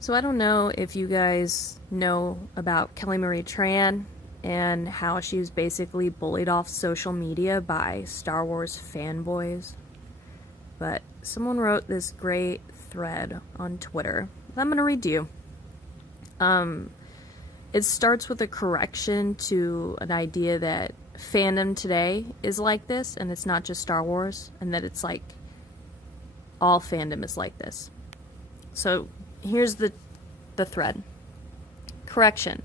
So I don't know if you guys know about Kelly Marie Tran and how she was basically bullied off social media by Star Wars fanboys. But someone wrote this great thread on Twitter that I'm going to read to you. It starts with a correction to an idea that fandom today is like this, and it's not just Star Wars, and that it's like all fandom is like this. So here's the thread. Correction.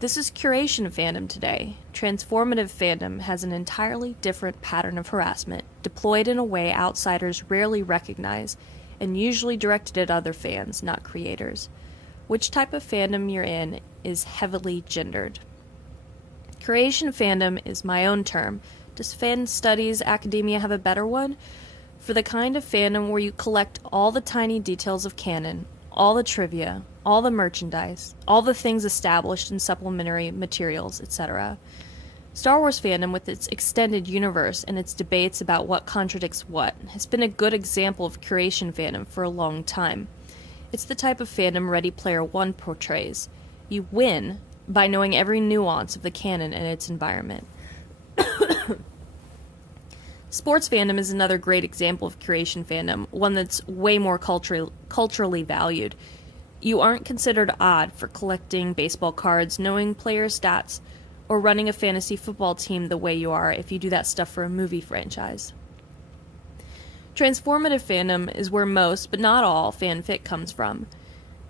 This is curation fandom today. Transformative fandom has an entirely different pattern of harassment, deployed in a way outsiders rarely recognize, and usually directed at other fans, not creators. Which type of fandom you're in is heavily gendered. Curation fandom is my own term. Does fan studies academia have a better one? For the kind of fandom where you collect all the tiny details of canon, all the trivia, all the merchandise, all the things established in supplementary materials, etc. Star Wars fandom, with its extended universe and its debates about what contradicts what, has been a good example of curation fandom for a long time. It's the type of fandom Ready Player One portrays. You win by knowing every nuance of the canon and its environment. Sports fandom is another great example of curation fandom, one that's way more culturally valued. You aren't considered odd for collecting baseball cards, knowing player stats, or running a fantasy football team the way you are if you do that stuff for a movie franchise. Transformative fandom is where most, but not all, fanfic comes from.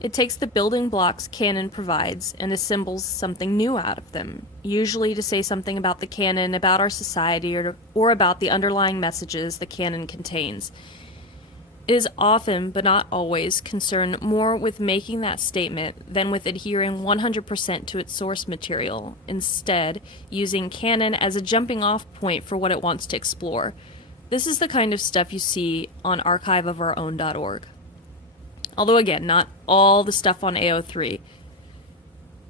It takes the building blocks canon provides and assembles something new out of them, usually to say something about the canon, about our society, or about the underlying messages the canon contains. It is often, but not always, concerned more with making that statement than with adhering 100% to its source material, instead using canon as a jumping-off point for what it wants to explore. This is the kind of stuff you see on archiveofourown.org. Although, again, not all the stuff on AO3.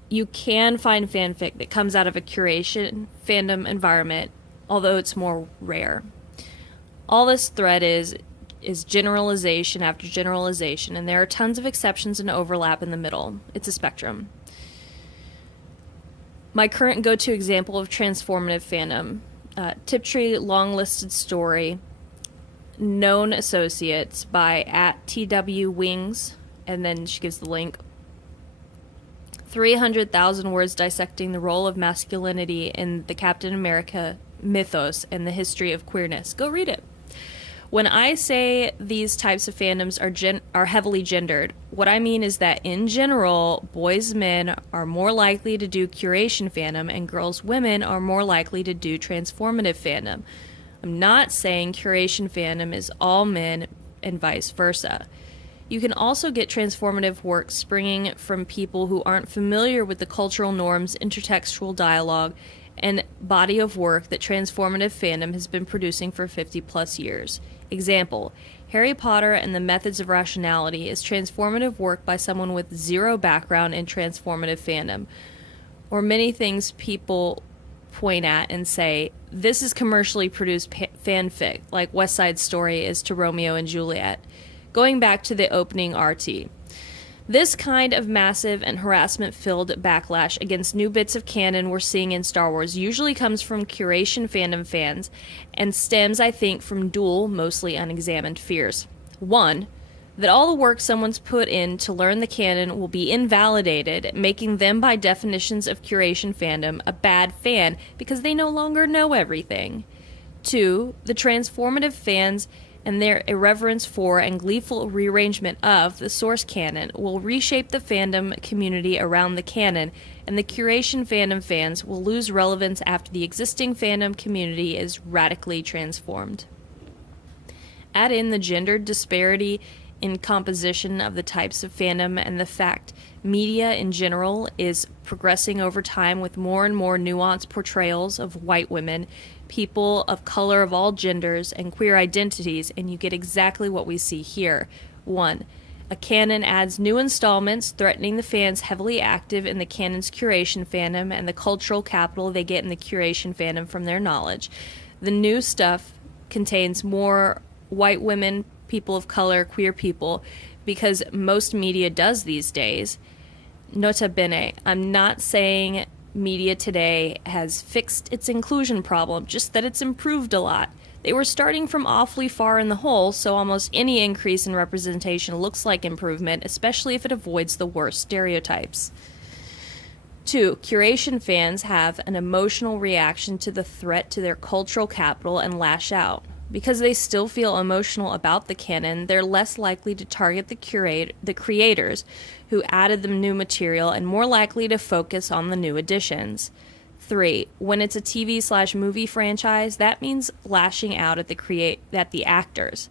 You can find fanfic that comes out of a curation fandom environment, although it's more rare. All this thread is generalization after generalization, and there are tons of exceptions and overlap in the middle. It's a spectrum. My current go-to example of transformative fandom, Tiptree long-listed story, known associates by @TW_Wings, and then she gives the link. 300,000 words dissecting the role of masculinity in the Captain America mythos and the history of queerness. Go read it. When I say these types of fandoms are heavily gendered, what I mean is that in general, boys men are more likely to do curation fandom and girls women are more likely to do transformative fandom. I'm not saying curation fandom is all men and vice versa. You can also get transformative work springing from people who aren't familiar with the cultural norms, intertextual dialogue, and body of work that transformative fandom has been producing for 50 plus years. Example, Harry Potter and the Methods of Rationality is transformative work by someone with zero background in transformative fandom. Or many things people point at and say, this is commercially produced fanfic, like West Side Story is to Romeo and Juliet. Going back to the opening RT. This kind of massive and harassment-filled backlash against new bits of canon we're seeing in Star Wars usually comes from curation fandom fans and stems, I think, from dual, mostly unexamined fears. One, that all the work someone's put in to learn the canon will be invalidated, making them, by definitions of curation fandom, a bad fan because they no longer know everything. Two, the transformative fans and their irreverence for and gleeful rearrangement of the source canon will reshape the fandom community around the canon, and the curation fandom fans will lose relevance after the existing fandom community is radically transformed. Add in the gendered disparity in composition of the types of fandom and the fact media in general is progressing over time with more and more nuanced portrayals of white women, people of color of all genders, and queer identities, and you get exactly what we see here. 1. A canon adds new installments, threatening the fans heavily active in the canon's curation fandom and the cultural capital they get in the curation fandom from their knowledge. The new stuff contains more white women, people of color, queer people, because most media does these days. Nota bene, I'm not saying media today has fixed its inclusion problem, just that it's improved a lot. They were starting from awfully far in the hole, so almost any increase in representation looks like improvement, especially if it avoids the worst stereotypes. 2. Curation fans have an emotional reaction to the threat to their cultural capital and lash out. Because they still feel emotional about the canon, they're less likely to target the creators who added the new material and more likely to focus on the new additions. 3. When it's a TV/movie franchise, that means lashing out at the actors.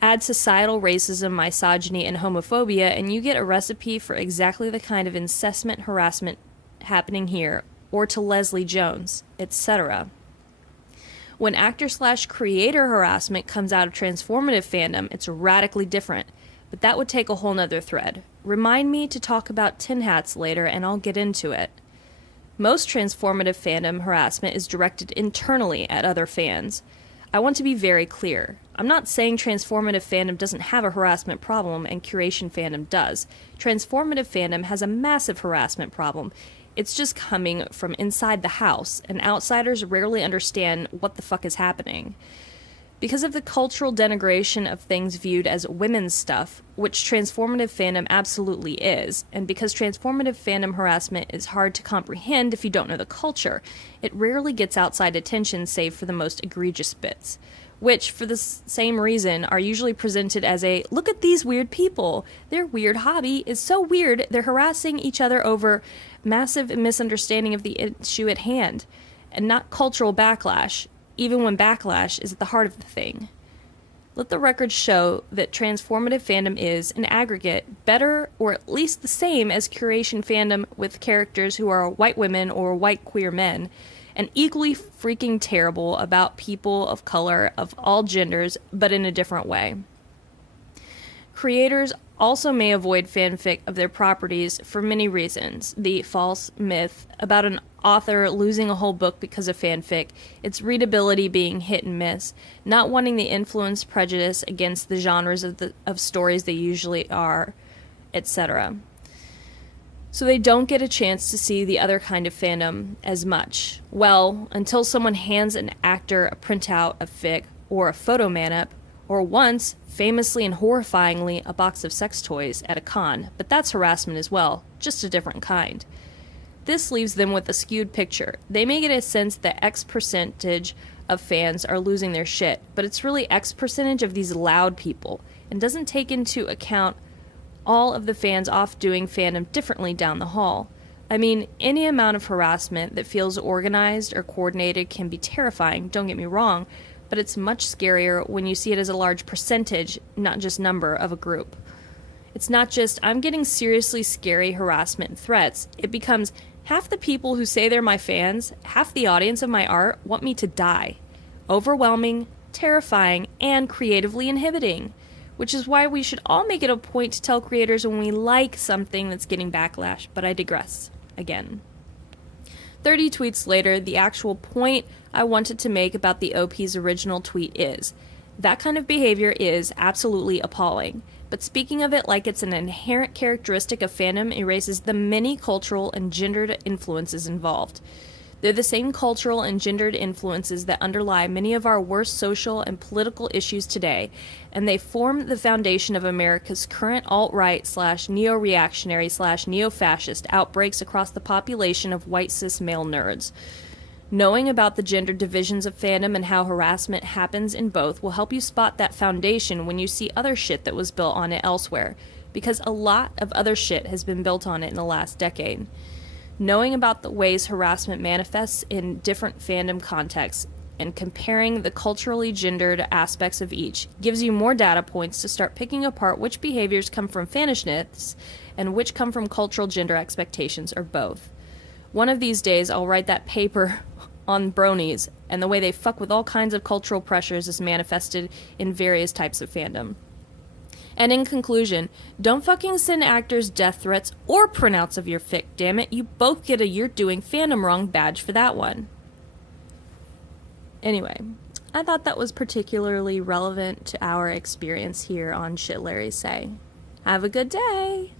Add societal racism, misogyny, and homophobia, and you get a recipe for exactly the kind of incessant harassment happening here, or to Leslie Jones, etc. When actor/creator harassment comes out of transformative fandom, it's radically different, but that would take a whole nother thread. Remind me to talk about Tin Hats later, and I'll get into it. Most transformative fandom harassment is directed internally at other fans. I want to be very clear. I'm not saying transformative fandom doesn't have a harassment problem and curation fandom does. Transformative fandom has a massive harassment problem. It's just coming from inside the house, and outsiders rarely understand what the fuck is happening. Because of the cultural denigration of things viewed as women's stuff, which transformative fandom absolutely is, and because transformative fandom harassment is hard to comprehend if you don't know the culture, it rarely gets outside attention save for the most egregious bits, which, for the same reason, are usually presented as a, look at these weird people, their weird hobby is so weird they're harassing each other over massive misunderstanding of the issue at hand, and not cultural backlash, even when backlash is at the heart of the thing. Let the record show that transformative fandom is, in aggregate, better or at least the same as curation fandom with characters who are white women or white queer men, and equally freaking terrible about people of color of all genders, but in a different way. Creators also may avoid fanfic of their properties for many reasons. The false myth about an author losing a whole book because of fanfic, its readability being hit and miss, not wanting the influence prejudice against the genres of stories they usually are, etc. So they don't get a chance to see the other kind of fandom as much. Well, until someone hands an actor a printout of fic or a photo man-up, or once, famously and horrifyingly, a box of sex toys at a con, but that's harassment as well, just a different kind. This leaves them with a skewed picture. They may get a sense that X percentage of fans are losing their shit, but it's really X percentage of these loud people, and doesn't take into account all of the fans off doing fandom differently down the hall. I mean, any amount of harassment that feels organized or coordinated can be terrifying, don't get me wrong, but it's much scarier when you see it as a large percentage, not just number, of a group. It's not just, I'm getting seriously scary harassment and threats. It becomes, half the people who say they're my fans, half the audience of my art, want me to die. Overwhelming, terrifying, and creatively inhibiting. Which is why we should all make it a point to tell creators when we like something that's getting backlash, but I digress. Again. 30 tweets later, the actual point I wanted to make about the OP's original tweet is, that kind of behavior is absolutely appalling, but speaking of it like it's an inherent characteristic of fandom erases the many cultural and gendered influences involved. They're the same cultural and gendered influences that underlie many of our worst social and political issues today, and they form the foundation of America's current alt-right/neo-reactionary/neo-fascist outbreaks across the population of white cis male nerds. Knowing about the gender divisions of fandom and how harassment happens in both will help you spot that foundation when you see other shit that was built on it elsewhere, because a lot of other shit has been built on it in the last decade. Knowing about the ways harassment manifests in different fandom contexts and comparing the culturally gendered aspects of each gives you more data points to start picking apart which behaviors come from fanishness and which come from cultural gender expectations, or both. One of these days I'll write that paper on bronies and the way they fuck with all kinds of cultural pressures as manifested in various types of fandom. And in conclusion, don't fucking send actors death threats or printouts of your fic, damn it. You both get a "you're doing fandom wrong" badge for that one. Anyway, I thought that was particularly relevant to our experience here on Shit Larry Say. Have a good day!